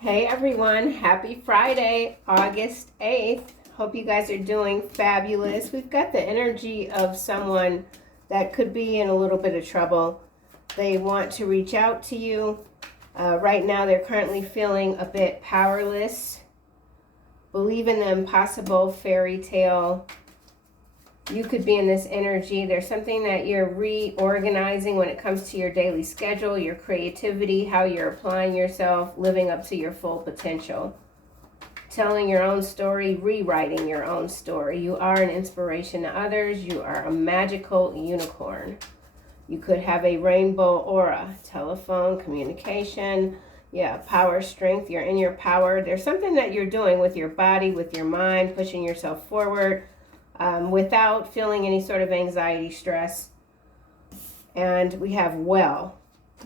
Hey everyone, happy Friday, August 8th. Hope you guys are doing fabulous. We've got the energy of someone that could be in a little bit of trouble. They want to reach out to you. Right now, they're currently feeling a bit powerless. Believe in the impossible fairy tale. You could be in this energy. There's something that you're reorganizing when it comes to your daily schedule, your creativity, how you're applying yourself, living up to your full potential. Telling your own story, rewriting your own story. You are an inspiration to others. You are a magical unicorn. You could have a rainbow aura, telephone, communication, power, strength. You're in your power. There's something that you're doing with your body, with your mind, pushing yourself forward. Without feeling any sort of anxiety, stress. And we have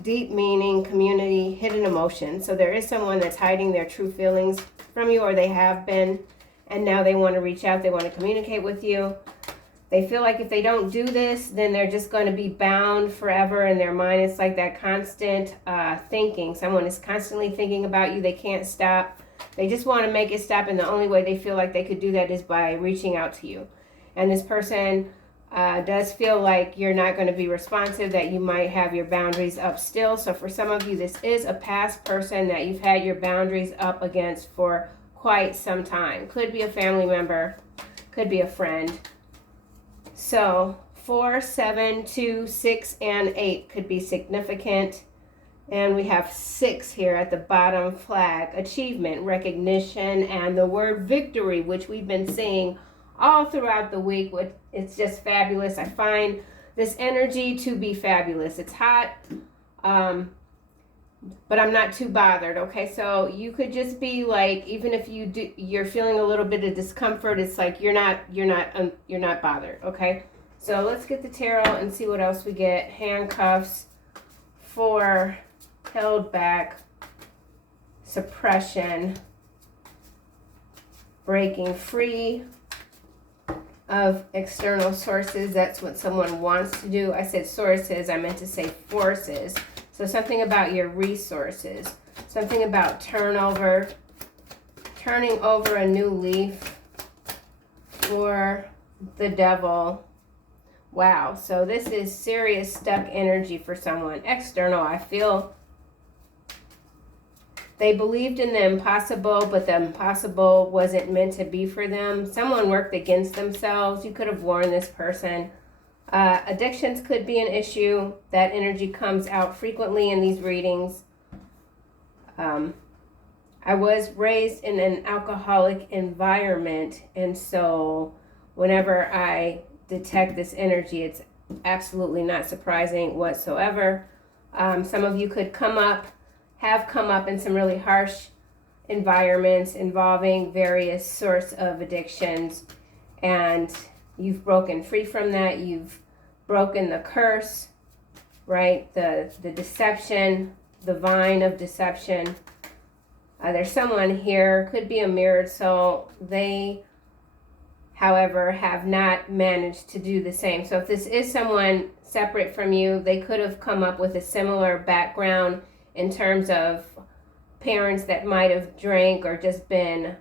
deep meaning, community, hidden emotion. So there is someone that's hiding their true feelings from you, or they have been, and now they want to reach out, they want to communicate with you. They feel like if they don't do this, then they're just going to be bound forever in their mind. It's like that constant thinking. Someone is constantly thinking about you. They can't stop. They just want to make it stop, and the only way they feel like they could do that is by reaching out to you. And this person does feel like you're not going to be responsive, that you might have your boundaries up still. So for some of you, this is a past person that you've had your boundaries up against for quite some time. Could be a family member, could be a friend. So 4, 7, 2, 6, and 8 could be significant. And we have 6 here at the bottom flag. Achievement, recognition, and the word victory, which we've been seeing all throughout the week. It's just fabulous. I find this energy to be fabulous. It's hot, but I'm not too bothered. Okay, so you could just be like, even if you're feeling a little bit of discomfort, it's like you're not bothered. Okay, so let's get the tarot and see what else we get. Handcuffs, 4, held back, suppression, breaking free of external sources. That's what someone wants to do. I said sources, I meant to say forces. So something about your resources, something about turning over a new leaf, or the devil. Wow, so this is serious stuck energy for someone. External, I feel they believed in the impossible, but the impossible wasn't meant to be for them. Someone worked against themselves. You could have warned this person. Addictions could be an issue. That energy comes out frequently in these readings. I was raised in an alcoholic environment, and so whenever I detect this energy, it's absolutely not surprising whatsoever. Some of you could have come up in some really harsh environments involving various sorts of addictions, and you've broken free from that. You've broken the curse, right? The deception, the vine of deception. There's someone here, could be a mirrored soul. They, however, have not managed to do the same. So if this is someone separate from you, they could have come up with a similar background in terms of parents that might have drank or just been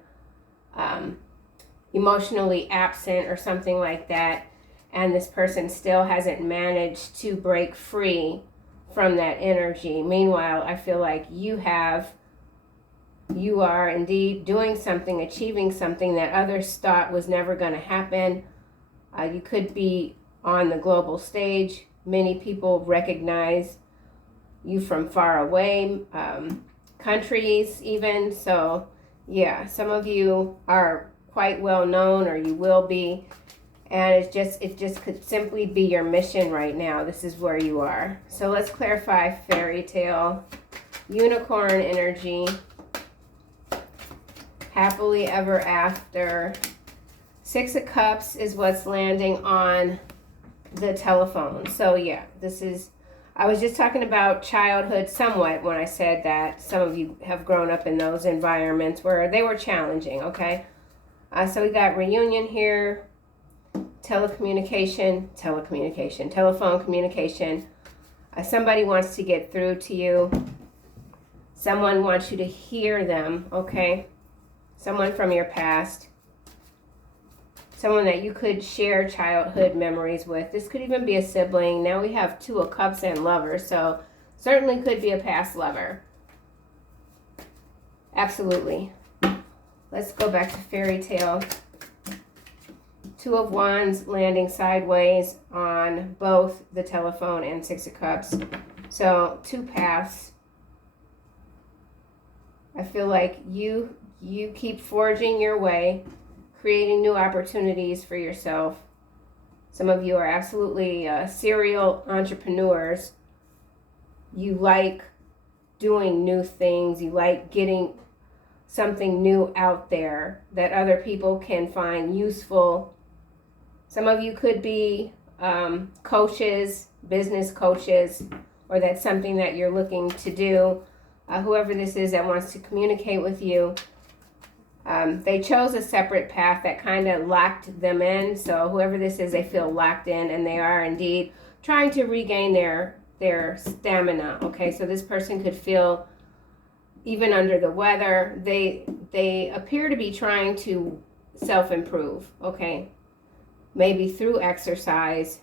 emotionally absent or something like that, and this person still hasn't managed to break free from that energy. Meanwhile, I feel like you are indeed doing something, achieving something that others thought was never going to happen. You could be on the global stage. Many people recognize you from far away, countries even. So yeah, some of you are quite well known, or you will be, and it just could simply be your mission right now. This is where you are. So let's clarify fairy tale, unicorn energy, happily ever after. 6 of Cups is what's landing on the telephone. So yeah, I was just talking about childhood somewhat when I said that some of you have grown up in those environments where they were challenging, okay? So we got reunion here, telecommunication, telephone communication. Somebody wants to get through to you. Someone wants you to hear them, okay? Someone from your past. Someone that you could share childhood memories with. This could even be a sibling. Now we have Two of Cups and Lover, so certainly could be a past lover. Absolutely. Let's go back to fairy tale. Two of Wands landing sideways on both the telephone and Six of Cups. So two paths. I feel like you keep forging your way, creating new opportunities for yourself. Some of you are absolutely serial entrepreneurs. You like doing new things. You like getting something new out there that other people can find useful. Some of you could be coaches, business coaches, or that's something that you're looking to do. Whoever this is that wants to communicate with you, they chose a separate path that kind of locked them in. So whoever this is, they feel locked in, and they are indeed trying to regain their stamina. Okay, so this person could feel even under the weather. They appear to be trying to self-improve. Okay, maybe through exercise.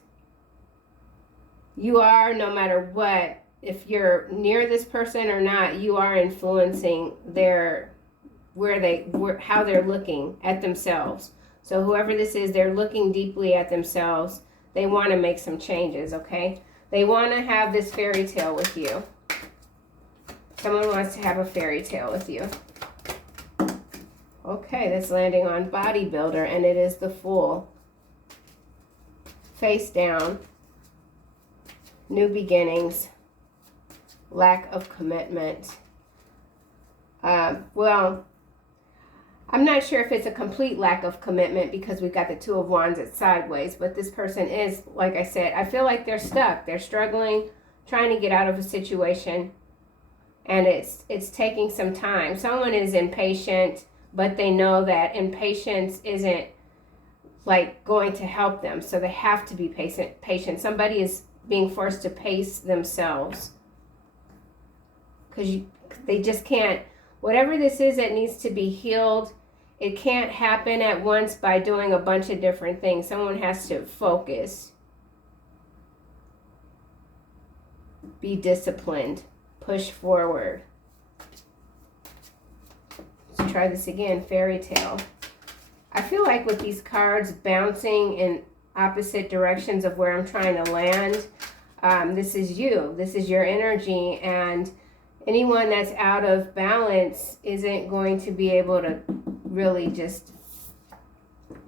You are, no matter what, if you're near this person or not, you are influencing how they're looking at themselves. So whoever this is, they're looking deeply at themselves. They want to make some changes, okay? They want to have this fairy tale with you. Someone wants to have a fairy tale with you. Okay, that's landing on bodybuilder, and it is the Fool. Face down. New beginnings. Lack of commitment. Well, I'm not sure if it's a complete lack of commitment because we've got the Two of Wands at sideways, but this person is, like I said, I feel like they're stuck. They're struggling, trying to get out of a situation, and it's taking some time. Someone is impatient, but they know that impatience isn't like going to help them, so they have to be patient. Somebody is being forced to pace themselves because they just can't. Whatever this is that needs to be healed, it can't happen at once by doing a bunch of different things. Someone has to focus, be disciplined, push forward. Let's try this again, fairy tale. I feel like with these cards bouncing in opposite directions of where I'm trying to land, this is you. This is your energy, and anyone that's out of balance isn't going to be able to really just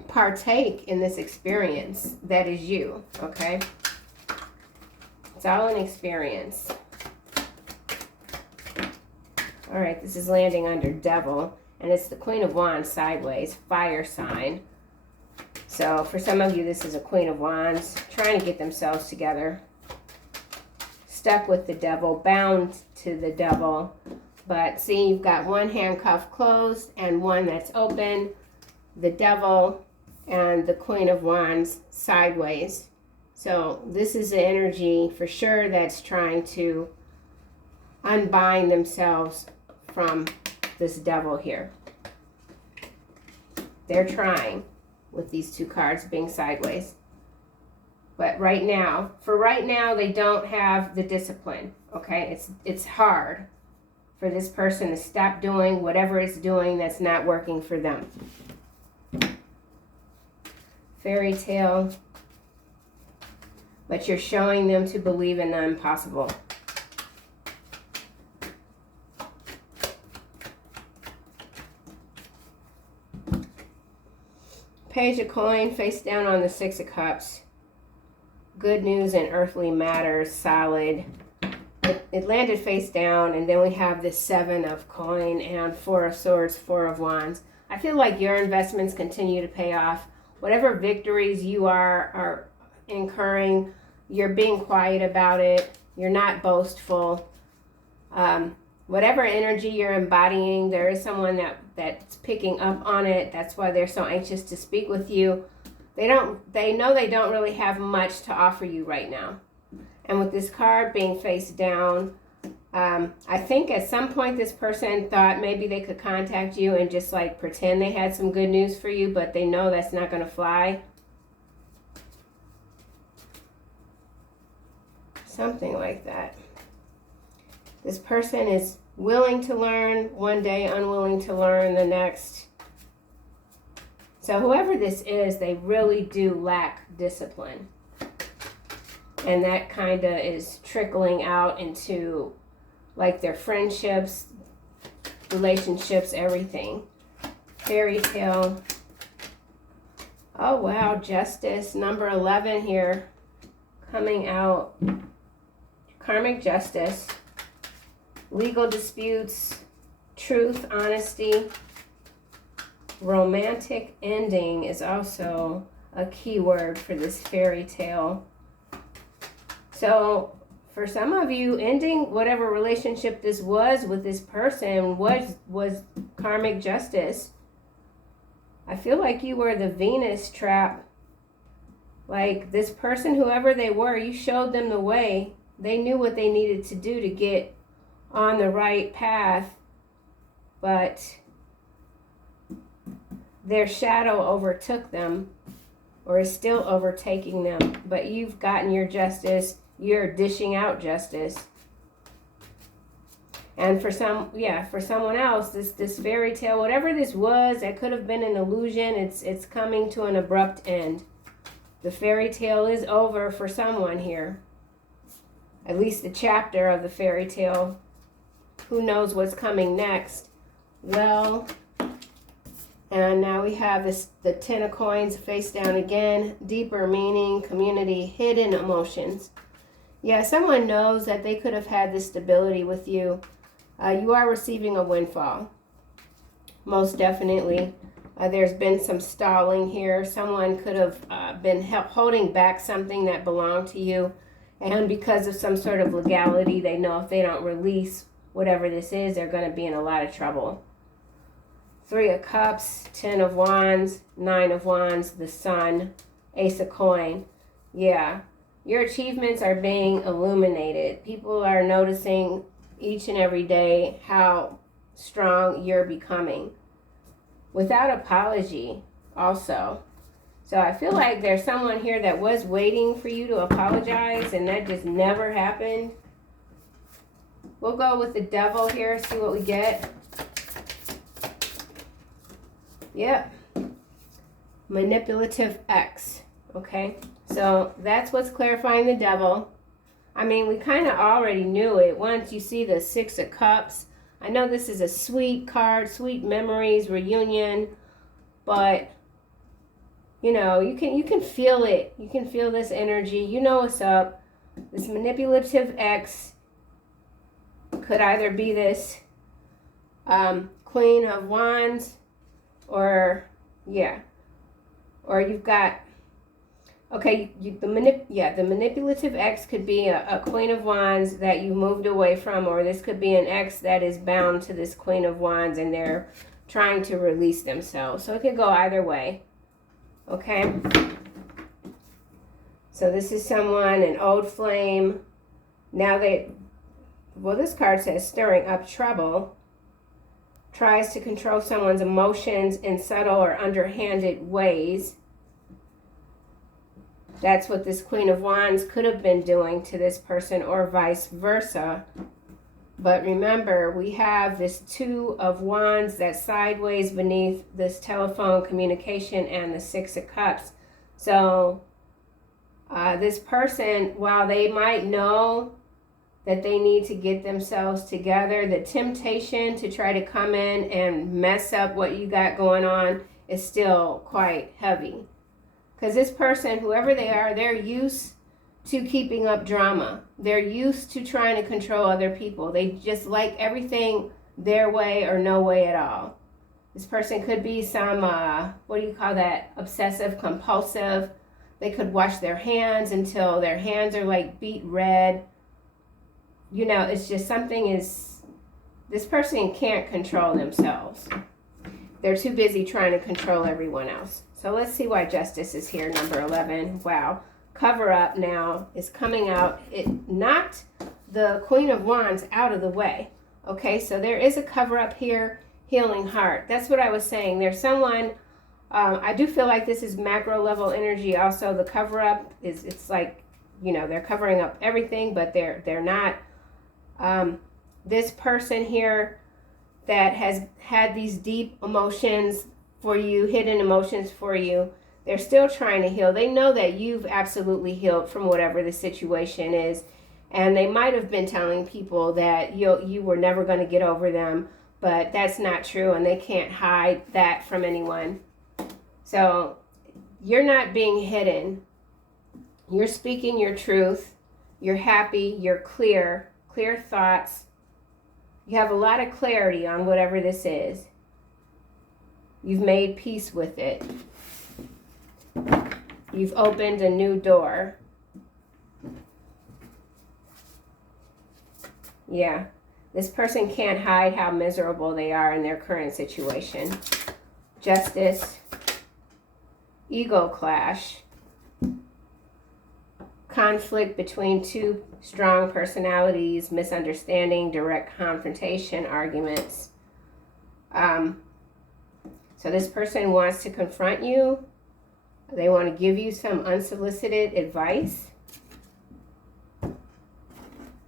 partake in this experience that is you, okay? It's all an experience. All right, this is landing under Devil, and it's the Queen of Wands sideways, fire sign. So for some of you, this is a Queen of Wands trying to get themselves together. Stuck with the Devil, bound to the Devil. But see, you've got one handcuff closed and one that's open. The Devil and the Queen of Wands sideways. So this is the energy for sure that's trying to unbind themselves from this Devil here. They're trying with these two cards being sideways. But right now, they don't have the discipline, okay? It's hard for this person to stop doing whatever it's doing that's not working for them. Fairy tale. But you're showing them to believe in the impossible. Page of coin, face down on the Six of Cups. Good news in earthly matters, solid. It landed face down, and then we have this Seven of coin and Four of swords, Four of wands. I feel like your investments continue to pay off. Whatever victories you are incurring, you're being quiet about it. You're not boastful. Whatever energy you're embodying, there is someone that's picking up on it. That's why they're so anxious to speak with you. They know they don't really have much to offer you right now. And with this card being face down, I think at some point this person thought maybe they could contact you and just like pretend they had some good news for you, but they know that's not going to fly. Something like that. This person is willing to learn one day, unwilling to learn the next. So whoever this is, they really do lack discipline. And that kind of is trickling out into like their friendships, relationships, everything. Fairy tale. Oh wow, justice, number 11 here, coming out. Karmic justice, legal disputes, truth, honesty. Romantic ending is also a key word for this fairy tale. So for some of you, ending whatever relationship this was with this person was karmic justice. I feel like you were the Venus trap. Like this person, whoever they were, you showed them the way. They knew what they needed to do to get on the right path, but their shadow overtook them, or is still overtaking them. But you've gotten your justice. You're dishing out justice. And for someone else, this fairy tale, whatever this was, it could have been an illusion. It's coming to an abrupt end. The fairy tale is over for someone here. At least the chapter of the fairy tale. Who knows what's coming next? Well, and now we have the 10 of coins face down again. Deeper meaning, community, hidden emotions. Yeah, someone knows that they could have had this stability with you. You are receiving a windfall. Most definitely. There's been some stalling here. Someone could have been holding back something that belonged to you. And because of some sort of legality, they know if they don't release whatever this is, they're going to be in a lot of trouble. 3 of Cups, 10 of Wands, 9 of Wands, the Sun, Ace of Coin. Yeah, your achievements are being illuminated. People are noticing each and every day how strong you're becoming. Without apology, also. So I feel like there's someone here that was waiting for you to apologize, and that just never happened. We'll go with the Devil here, see what we get. Yep. Manipulative ex. Okay. So that's what's clarifying the Devil. I mean, we kind of already knew it. Once you see the 6 of Cups, I know this is a sweet card, sweet memories, reunion, but you know, you can feel it. You can feel this energy. You know what's up. This manipulative ex could either be this Queen of Wands, or or you've got, okay, the manipulative ex could be a Queen of Wands that you moved away from, or this could be an ex that is bound to this Queen of Wands and they're trying to release themselves. So it could go either way. Okay, so this is someone, an old flame. Now this card says stirring up trouble. Tries to control someone's emotions in subtle or underhanded ways. That's what this Queen of Wands could have been doing to this person, or vice versa. But remember, we have this 2 of Wands that's sideways beneath this telephone communication and the 6 of Cups. So this person, while they might know that they need to get themselves together, the temptation to try to come in and mess up what you got going on is still quite heavy. Because this person, whoever they are, they're used to keeping up drama. They're used to trying to control other people. They just like everything their way or no way at all. This person could be some, what do you call that, obsessive compulsive. They could wash their hands until their hands are like beet red. You know, it's just this person can't control themselves. They're too busy trying to control everyone else. So let's see why justice is here, number 11. Wow. Cover up now is coming out. It knocked the Queen of Wands out of the way. Okay, so there is a cover-up here, healing heart. That's what I was saying. There's someone, I do feel like this is macro level energy also. The cover-up is, it's like, you know, they're covering up everything, but they're not. This person here that has had these deep emotions for you, hidden emotions for you, they're still trying to heal. They know that you've absolutely healed from whatever the situation is. And they might have been telling people that you were never going to get over them, but that's not true, and they can't hide that from anyone. So you're not being hidden. You're speaking your truth. You're happy. You're clear thoughts. You have a lot of clarity on whatever this is. You've made peace with it. You've opened a new door. Yeah, this person can't hide how miserable they are in their current situation. Justice, ego clash, conflict between two strong personalities, misunderstanding, direct confrontation, arguments. So this person wants to confront you. They want to give you some unsolicited advice.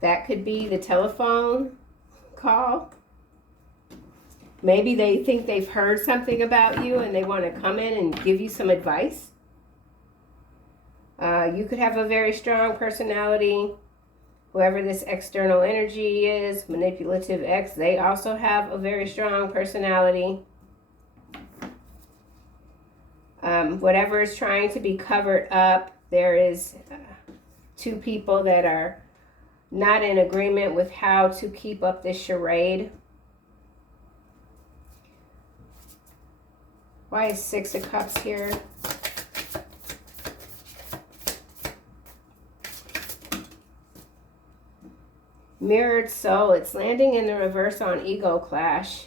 That could be the telephone call. Maybe they think they've heard something about you and they want to come in and give you some advice. You could have a very strong personality. Whoever this external energy is, manipulative X, they also have a very strong personality. Whatever is trying to be covered up, there is two people that are not in agreement with how to keep up this charade. Why is 6 of Cups here? Mirrored soul. It's landing in the reverse on ego clash.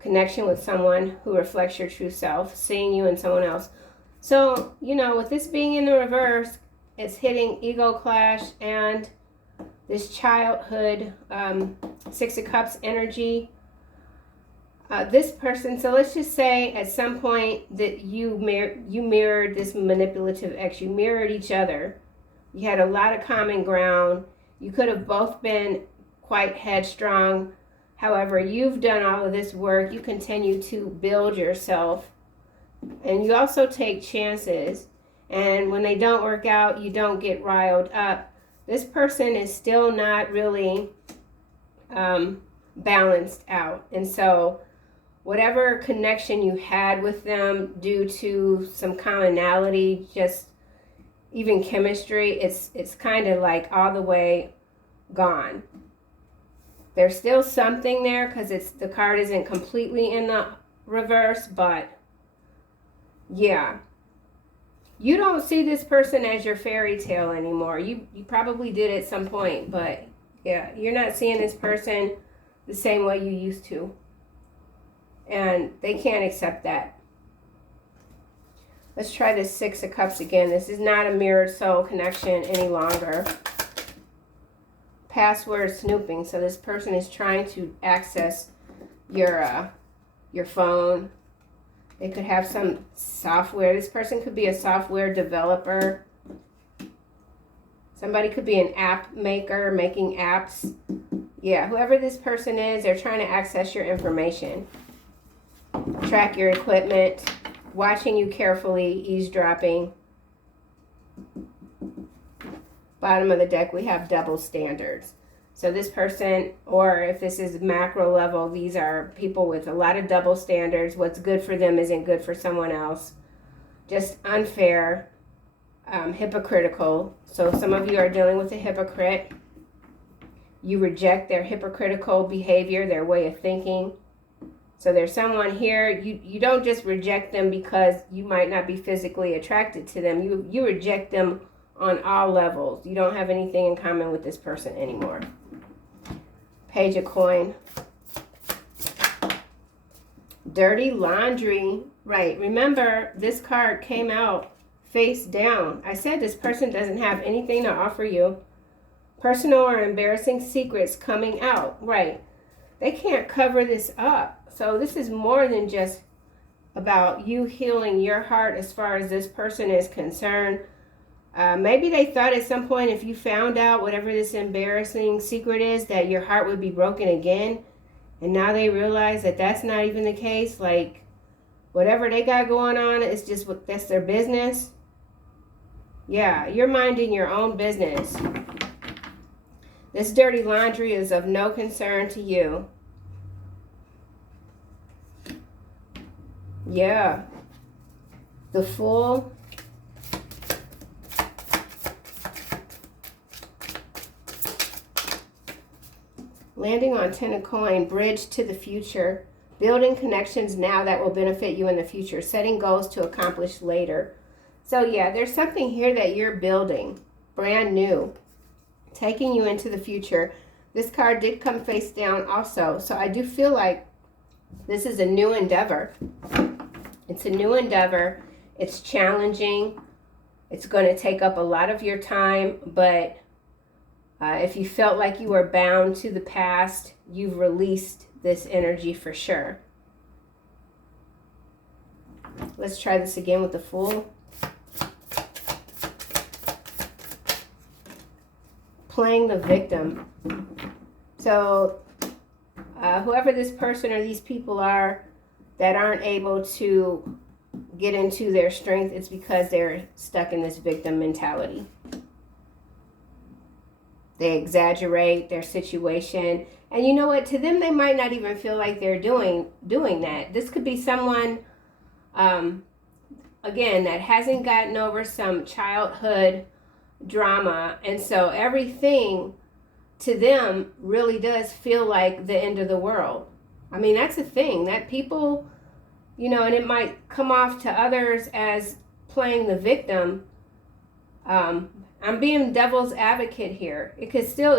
Connection with someone who reflects your true self. Seeing you in someone else. So, you know, with this being in the reverse, it's hitting ego clash and this childhood 6 of Cups energy. This person, so let's just say at some point that you mirrored this manipulative X. You mirrored each other. You had a lot of common ground. You could have both been quite headstrong. However, you've done all of this work. You continue to build yourself. And you also take chances. And when they don't work out, you don't get riled up. This person is still not really balanced out. And so whatever connection you had with them due to some commonality, just even chemistry, it's kind of like all the way gone. There's still something there because the card isn't completely in the reverse, but yeah. You don't see this person as your fairy tale anymore. You probably did at some point, but yeah, you're not seeing this person the same way you used to. And they can't accept that. Let's try this 6 of Cups again. This is not a mirrored soul connection any longer. Password snooping. So this person is trying to access your phone. They could have some software. This person could be a software developer. Somebody could be an app maker, making apps. Yeah, whoever this person is, they're trying to access your information. Track your equipment. Watching you carefully, eavesdropping. Bottom of the deck, we have double standards. So this person, or if this is macro level, these are people with a lot of double standards. What's good for them isn't good for someone else. Just unfair, hypocritical. So some of you are dealing with a hypocrite. You reject their hypocritical behavior, their way of thinking. So there's someone here, you don't just reject them because you might not be physically attracted to them. You reject them on all levels. You don't have anything in common with this person anymore. Page of coin. Dirty laundry. Right. Remember, this card came out face down. I said this person doesn't have anything to offer you. Personal or embarrassing secrets coming out. Right. They can't cover this up. So this is more than just about you healing your heart as far as this person is concerned. Maybe they thought at some point if you found out whatever this embarrassing secret is that your heart would be broken again. And now they realize that that's not even the case. Like, whatever they got going on is just, that's their business. Yeah, you're minding your own business. This dirty laundry is of no concern to you. Yeah. The Fool. Landing on 10 of coin, bridge to the future. Building connections now that will benefit you in the future. Setting goals to accomplish later. So yeah, there's something here that you're building. Brand new. Taking you into the future. This card did come face down also. So I do feel like this is a new endeavor. It's a new endeavor. It's challenging. It's going to take up a lot of your time, but if you felt like you were bound to the past, you've released this energy for sure. Let's try this again with the Fool. Playing the victim. So whoever this person or these people are that aren't able to get into their strength, it's because they're stuck in this victim mentality. They exaggerate their situation. And you know what? To them, they might not even feel like they're doing that. This could be someone, again, that hasn't gotten over some childhood drama. And so everything to them really does feel like the end of the world. I mean, that's a thing. That people, you know, and it might come off to others as playing the victim. I'm being devil's advocate here. They could still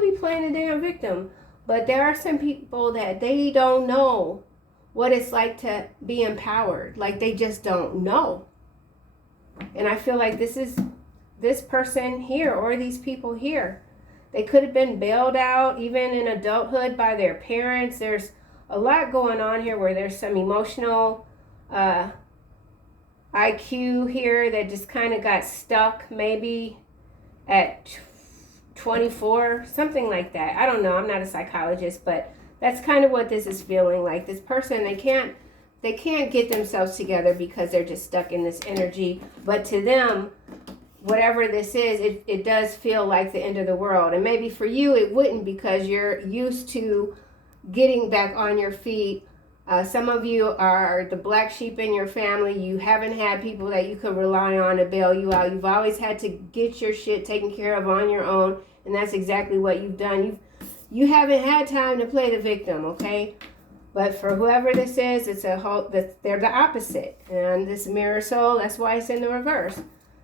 be playing the damn victim, but there are some people that they don't know what it's like to be empowered. Like, they just don't know. And I feel like this is this person here or these people here. They could have been bailed out even in adulthood by their parents. There's a lot going on here where there's some emotional IQ here that just kind of got stuck maybe at 24, something like that. I don't know. I'm not a psychologist, but that's kind of what this is feeling like. This person, they can't get themselves together because they're just stuck in this energy. But to them, whatever this is, it does feel like the end of the world. And maybe for you, it wouldn't, because you're used to getting back on your feet. Some of you are the black sheep in your family. You haven't had people that you could rely on to bail you out. You've always had to get your shit taken care of on your own, and that's exactly what you've done. You haven't had time to play the victim, okay? But for whoever this is, it's they're the opposite. And this mirror soul, that's why it's in the reverse.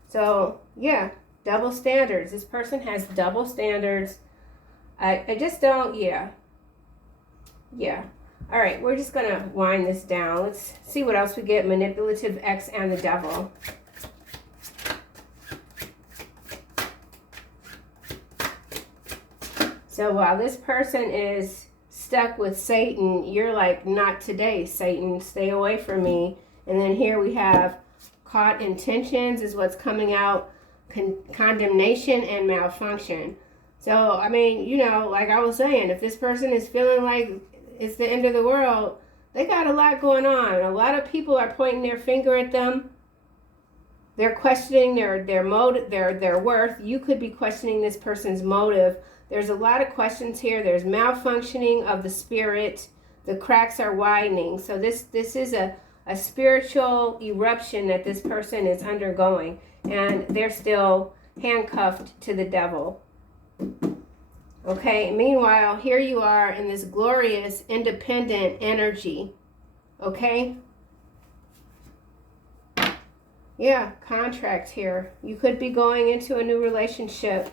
So yeah, double standards. This person has double standards. I just don't, yeah. All right, we're just going to wind this down. Let's see what else we get. Manipulative X and the Devil. So while this person is stuck with Satan, you're like, not today, Satan. Stay away from me. And then here we have caught intentions is what's coming out. Condemnation and malfunction. So, I mean, you know, like I was saying, if this person is feeling like it's the end of the world, they got a lot going on. A lot of people are pointing their finger at them. They're questioning their motive, their worth. You could be questioning this person's motive. There's a lot of questions here. There's malfunctioning of the spirit. The cracks are widening. So this is a spiritual eruption that this person is undergoing, and they're still handcuffed to the devil. Okay, meanwhile, here you are in this glorious, independent energy. Okay? Yeah, contract here. You could be going into a new relationship.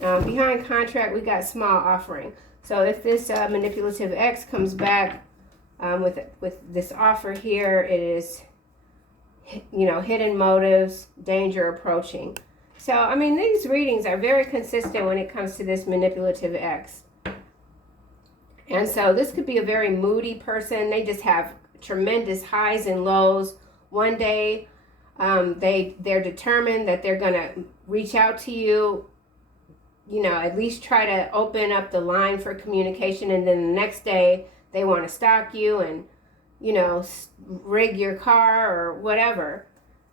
Behind contract, we got small offering. So if this manipulative X comes back with this offer here, it is, you know, hidden motives, danger approaching. So, I mean, these readings are very consistent when it comes to this manipulative ex. And so this could be a very moody person. They just have tremendous highs and lows. One day, they're determined that they're going to reach out to you, you know, at least try to open up the line for communication. And then the next day, they want to stalk you and, you know, rig your car or whatever.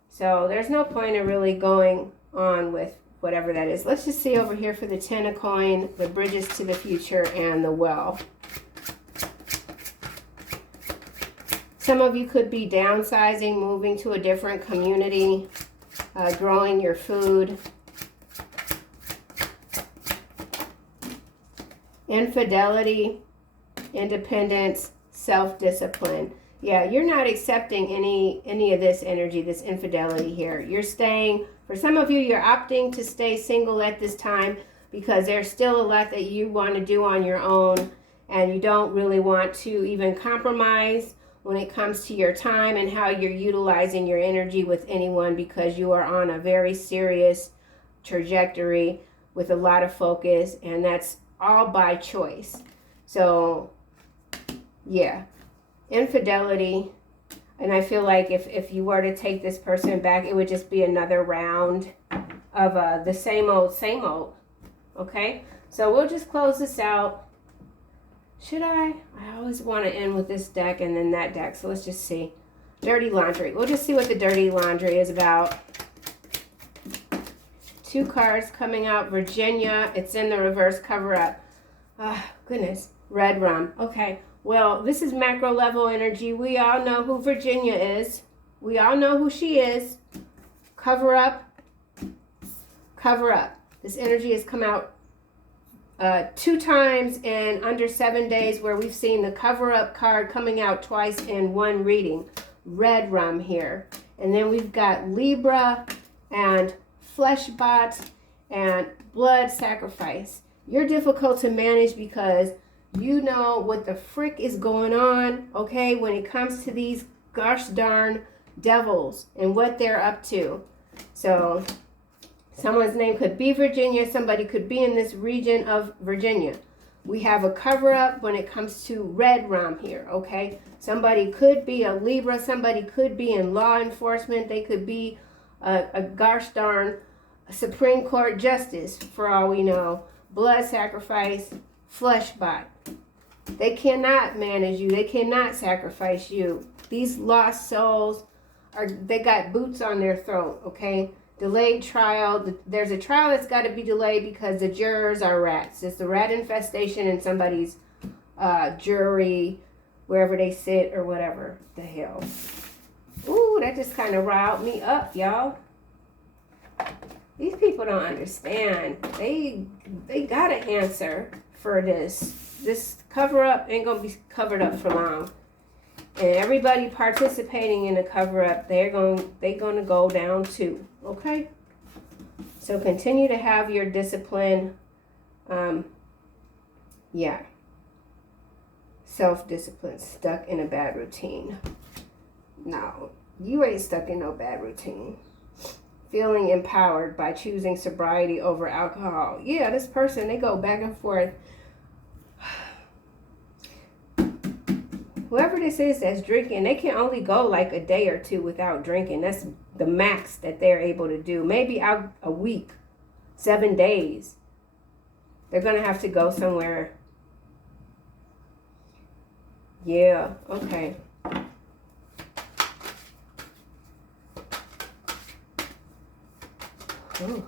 So there's no point in really going on with whatever that is. Let's just see over here for the Ten of Coin, the bridges to the future, and the Well. Some of you could be downsizing, moving to a different community, growing your food. Infidelity, independence, self-discipline. Yeah, you're not accepting any of this energy, this infidelity here. You're staying, for some of you, you're opting to stay single at this time because there's still a lot that you want to do on your own, and you don't really want to even compromise when it comes to your time and how you're utilizing your energy with anyone, because you are on a very serious trajectory with a lot of focus, and that's all by choice. So, yeah. Infidelity, and I feel like if you were to take this person back, it would just be another round of the same old, okay? So we'll just close this out. Should I always want to end with this deck and then that deck, so let's just see. Dirty laundry. We'll just see what the dirty laundry is about. Two cards coming out. Virginia, it's in the reverse cover-up. Goodness. Red rum. Okay. Well, this is macro level energy. We all know who Virginia is. We all know who she is. Cover up. Cover up. This energy has come out 2 times in under 7 days, where we've seen the cover up card coming out twice in one reading. Red rum here. And then we've got Libra and flesh bot and blood sacrifice. You're difficult to manage because you know what the frick is going on, okay, when it comes to these gosh darn devils and what they're up to. So someone's name could be Virginia. Somebody could be in this region of Virginia. We have a cover-up when it comes to red rum here, okay? Somebody could be a Libra. Somebody could be in law enforcement. They could be a gosh darn Supreme Court justice, for all we know. Blood sacrifice, flesh bot. They cannot manage you. They cannot sacrifice you. These lost souls, they got boots on their throat, okay? Delayed trial. There's a trial that's got to be delayed because the jurors are rats. It's the rat infestation in somebody's jury, wherever they sit or whatever the hell. Ooh, that just kind of riled me up, y'all. These people don't understand. They got to answer for this. This cover-up ain't going to be covered up for long. And everybody participating in the cover-up, they're going to go down too. Okay? So continue to have your discipline. Yeah. Self-discipline. Stuck in a bad routine. No, you ain't stuck in no bad routine. Feeling empowered by choosing sobriety over alcohol. Yeah, this person, they go back and forth. Whoever this is that's drinking, they can only go like a day or two without drinking. That's the max that they're able to do. Maybe out a week, 7 days. They're going to have to go somewhere. Yeah, okay. Ooh.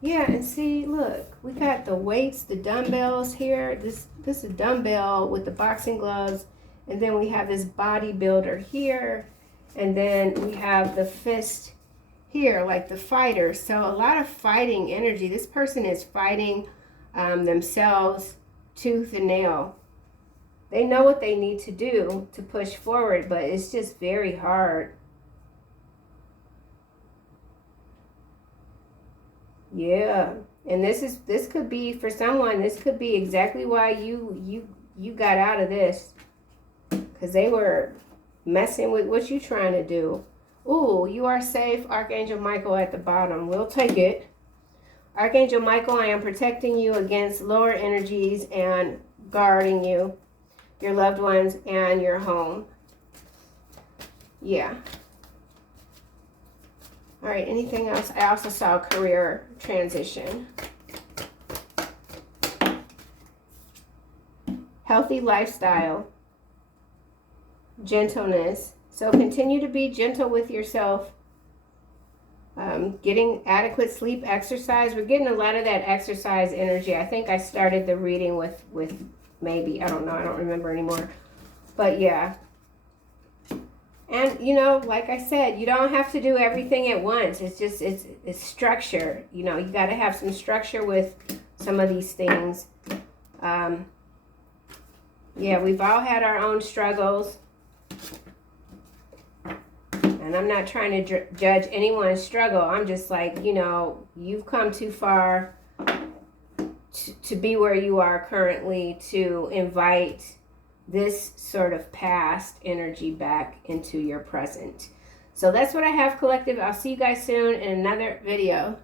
Yeah, and see, look, we got the weights, the dumbbells here. This is a dumbbell with the boxing gloves. And then we have this bodybuilder here. And then we have the fist here, like the fighter. So a lot of fighting energy. This person is fighting themselves tooth and nail. They know what they need to do to push forward, but it's just very hard. Yeah, and this could be for someone. This could be exactly why you got out of this, because they were messing with what you trying to do. Ooh, you are safe, Archangel Michael at the bottom. We'll take it. Archangel Michael, I am protecting you against lower energies and guarding you, your loved ones, and your home. Yeah. All right, anything else? I also saw a career transition. Healthy lifestyle. Gentleness. So continue to be gentle with yourself. Getting adequate sleep, exercise. We're getting a lot of that exercise energy. I think I started the reading with maybe, I don't know, I don't remember anymore. But yeah. And, you know, like I said, you don't have to do everything at once. It's just, it's structure. You know, you got to have some structure with some of these things. Yeah, we've all had our own struggles. And I'm not trying to judge anyone's struggle. I'm just like, you know, you've come too far to be where you are currently to invite this sort of past energy back into your present. So that's what I have, collective. I'll see you guys soon in another video.